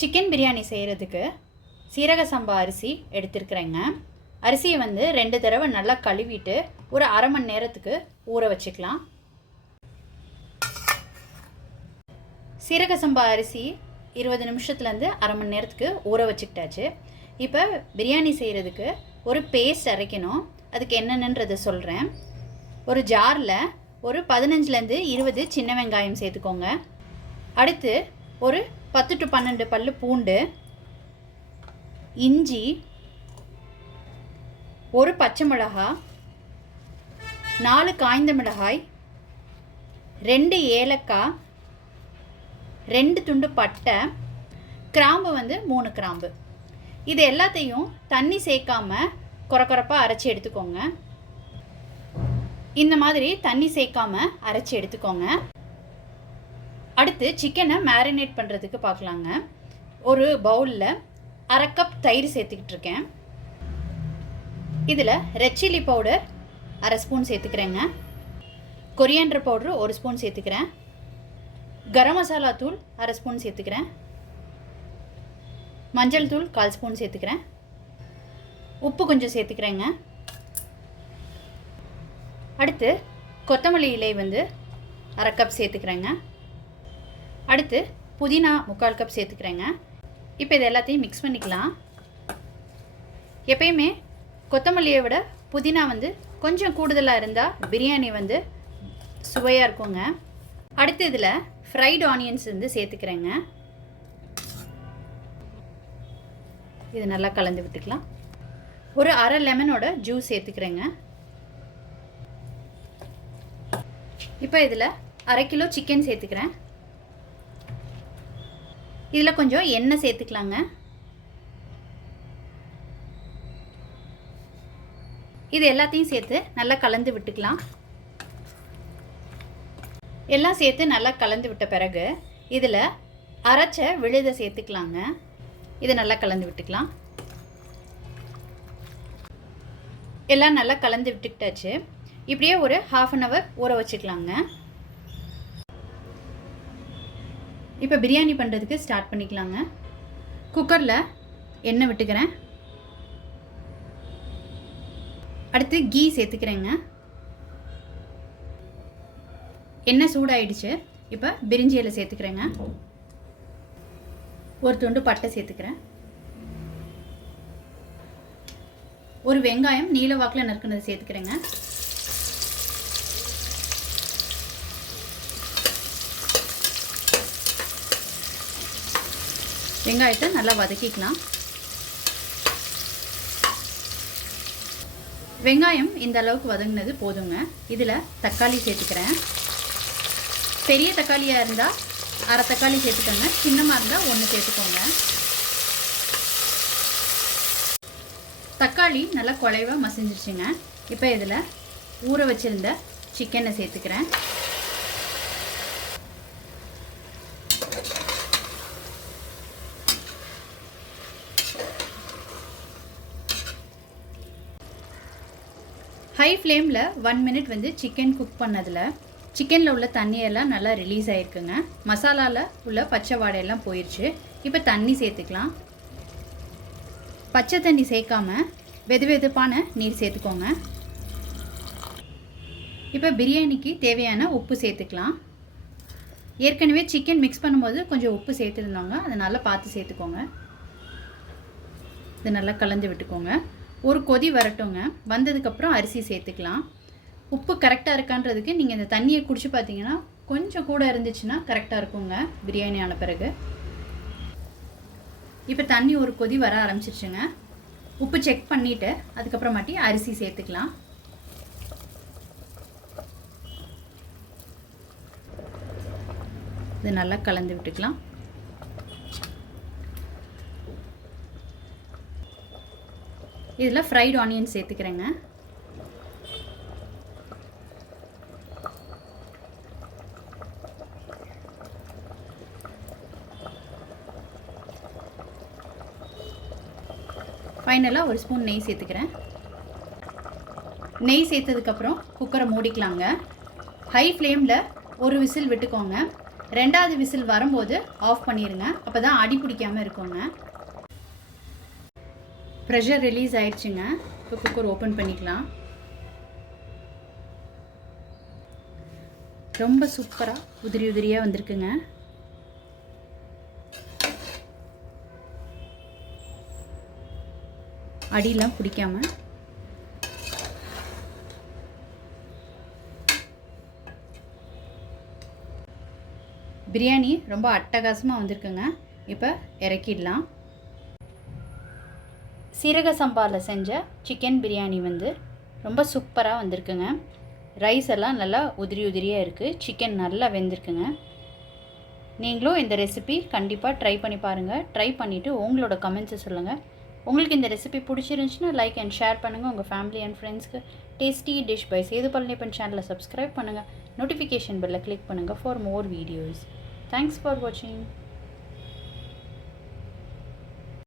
Chicken biryani செய்கிறதுக்கு சீரக சம்பா அரிசி எடுத்துருக்குறேங்க. அரிசியை வந்து 2 தடவை நல்லா கழுவிட்டு ஒரு அரை மணி நேரத்துக்கு ஊற வச்சுக்கலாம். சீரக சம்பா அரிசி 20 நிமிஷத்துலேருந்து அரை மணி நேரத்துக்கு ஊற வச்சுக்கிட்டாச்சு. இப்போ பிரியாணி செய்கிறதுக்கு ஒரு பேஸ்ட் அரைக்கணும். அதுக்கு என்னென்னன்றதை சொல்கிறேன். ஒரு ஜாரில் ஒரு 15லேருந்து 20 சின்ன வெங்காயம் சேர்த்துக்கோங்க. அடுத்து ஒரு 10 to 12 பல்லு பூண்டு, இஞ்சி, ஒரு பச்சை மிளகாய், 4 காய்ந்த மிளகாய், 2 ஏலக்காய், 2 துண்டு பட்டை, கிராம்பு வந்து 3 கிராம்பு. இது எல்லாத்தையும் தண்ணி சேர்க்காம கொரகொரப்பாக அரைச்சி எடுத்துக்கோங்க. இந்த மாதிரி தண்ணி சேர்க்காம அரைச்சி எடுத்துக்கோங்க. அடுத்து சிக்கனை மேரினேட் பண்ணுறதுக்கு பார்க்கலாங்க. ஒரு பவுலில் அரை கப் தயிர் சேர்த்துக்கிட்டு இருக்கேன். இதில் ரெட் சில்லி பவுடர் அரை ஸ்பூன் சேர்த்துக்கிறேங்க. கொரியாண்டர் பவுட்ரு 1 ஸ்பூன் சேர்த்துக்கிறேன். கரம் மசாலா தூள் அரை ஸ்பூன் சேர்த்துக்கிறேன். மஞ்சள் தூள் 1/4 ஸ்பூன் சேர்த்துக்கிறேன். உப்பு கொஞ்சம் சேர்த்துக்கிறேங்க. அடுத்து கொத்தமல்லி இலை வந்து அரை கப் சேர்த்துக்கிறேங்க. அடுத்து புதினா 3/4 கப் சேர்த்துக்கிறேங்க. இப்போ இது எல்லாத்தையும் மிக்ஸ் பண்ணிக்கலாம். எப்பயுமே கொத்தமல்லியை விட புதினா வந்து கொஞ்சம் கூடுதலாக இருந்தால் பிரியாணி வந்து சுவையாக இருக்குங்க. அடுத்து இதில் ஃப்ரைடு ஆனியன்ஸ் வந்து சேர்த்துக்கிறேங்க. இது நல்லா கலந்து விட்டுக்கலாம். ஒரு அரை லெமனோட ஜூஸ் சேர்த்துக்கிறேங்க. இப்போ இதில் 1/2 கிலோ சிக்கன் சேர்த்துக்கிறேன். இதில் கொஞ்சம் எண்ணெய் சேர்த்துக்கலாங்க. இது எல்லாத்தையும் சேர்த்து நல்லா கலந்து விட்டுக்கலாம். எல்லாம் சேர்த்து நல்லா கலந்து விட்ட பிறகு இதில் அரைச்ச விழுதை சேர்த்துக்கலாங்க. இதை நல்லா கலந்து விட்டுக்கலாம். எல்லாம் நல்லா கலந்து விட்டுக்கிட்டாச்சு. இப்படியே ஒரு 1/2 hour ஊற வச்சுக்கலாங்க. இப்போ பிரியாணி பண்ணுறதுக்கு ஸ்டார்ட் பண்ணிக்கலாங்க. குக்கரில் எண்ணெய் விட்டுக்கிறேன். அடுத்து கீ சேர்த்துக்கிறேங்க. எண்ணெய் சூடாயிடுச்சு. இப்போ பிரிஞ்சி இலை சேர்த்துக்கிறேங்க. ஒரு துண்டு பட்டை சேர்த்துக்கிறேன். ஒரு வெங்காயம் நீல வாக்கில் நறுக்குனது சேர்த்துக்கிறேங்க. வெங்காயத்தை நல்லா வதக்கிக்கலாம். வெங்காயம் இந்த அளவுக்கு வதங்கினது போதுங்க. இதில் தக்காளி சேர்த்துக்கிறேன். பெரிய தக்காளியாக இருந்தால் அரை தக்காளி சேர்த்துக்கோங்க. சின்னமாக இருந்தால் 1 சேர்த்துக்கோங்க. தக்காளி நல்லா குழைவாக மசிஞ்சிருச்சுங்க. இப்போ இதில் ஊற வச்சுருந்த சிக்கனை சேர்த்துக்கிறேன். ஹை ஃப்ளேமில் 1 minute வந்து சிக்கன் குக் பண்ணதில் சிக்கனில் உள்ள தண்ணியெல்லாம் நல்லா ரிலீஸ் ஆகிருக்குங்க. மசாலாவில் உள்ள பச்சை வாடையெல்லாம் போயிடுச்சு. இப்போ தண்ணி சேர்த்துக்கலாம். பச்சை தண்ணி சேர்க்காம வெதுவெதுப்பான நீர் சேர்த்துக்கோங்க. இப்போ பிரியாணிக்கு தேவையான உப்பு சேர்த்துக்கலாம். ஏற்கனவே சிக்கன் மிக்ஸ் பண்ணும்போது கொஞ்சம் உப்பு சேர்த்துருந்தாங்க. அதை நல்லா பார்த்து சேர்த்துக்கோங்க. இது நல்லா கலந்து விட்டுக்கோங்க. ஒரு கொதி வரட்டுங்க. வந்ததுக்கப்புறம் அரிசி சேர்த்துக்கலாம். உப்பு கரெக்டாக இருக்கான்றதுக்கு நீங்கள் இந்த தண்ணியை குடிச்சு பார்த்தீங்கன்னா கொஞ்சம் கூட இருந்துச்சுன்னா கரெக்டாக இருக்குங்க பிரியாணி ஆன பிறகு. இப்போ தண்ணி ஒரு கொதி வர ஆரம்பிச்சிருச்சுங்க. உப்பு செக் பண்ணிவிட்டு அதுக்கப்புறமாட்டி அரிசி சேர்த்துக்கலாம். இது நல்லா கலந்து விட்டுக்கலாம். இதில் ஃப்ரைடு ஆனியன் சேர்த்துக்கிறேங்க. ஃபைனலாக 1 ஸ்பூன் நெய் சேர்த்துக்கிறேன். நெய் சேர்த்ததுக்கப்புறம் குக்கரை மூடிக்கலாங்க. ஹை ஃப்ளேமில் ஒரு விசில் விட்டுக்கோங்க. ரெண்டாவது விசில் வரும்போது ஆஃப் பண்ணிடுங்க. அப்போ தான் அடி பிடிக்காமல் இருக்குங்க. ப்ரெஷர் ரிலீஸ் ஆயிடுச்சுங்க. இப்போ குக்கர் ஓப்பன் பண்ணிக்கலாம். ரொம்ப சூப்பராக உதிரி உதிரியாக வந்திருக்குங்க. அடியெலாம் பிடிக்காம பிரியாணி ரொம்ப அட்டகாசமாக வந்திருக்குங்க. இப்போ இறக்கிடலாம். சீரக சம்பாவில் செஞ்ச சிக்கன் பிரியாணி ரொம்ப சூப்பராக வந்திருக்குங்க. ரைஸ் எல்லாம் நல்லா உதிரி உதிரியாக இருக்குது. சிக்கன் நல்லா வெந்திருக்குங்க. நீங்களும் இந்த ரெசிபி கண்டிப்பாக ட்ரை பண்ணி பாருங்கள். ட்ரை பண்ணிவிட்டு உங்களோட கமெண்ட்ஸை சொல்லுங்கள். உங்களுக்கு இந்த ரெசிபி பிடிச்சிருந்துச்சுன்னா லைக் அண்ட் ஷேர் பண்ணுங்கள். உங்கள் ஃபேமிலி அண்ட் ஃப்ரெண்ட்ஸ்க்கு. Tasty dish by Sethu Palaniappan சேனலை சப்ஸ்கிரைப் பண்ணுங்கள். நோட்டிஃபிகேஷன் பெல்லை கிளிக் பண்ணுங்கள் for more videos. Thanks for வாட்சிங்.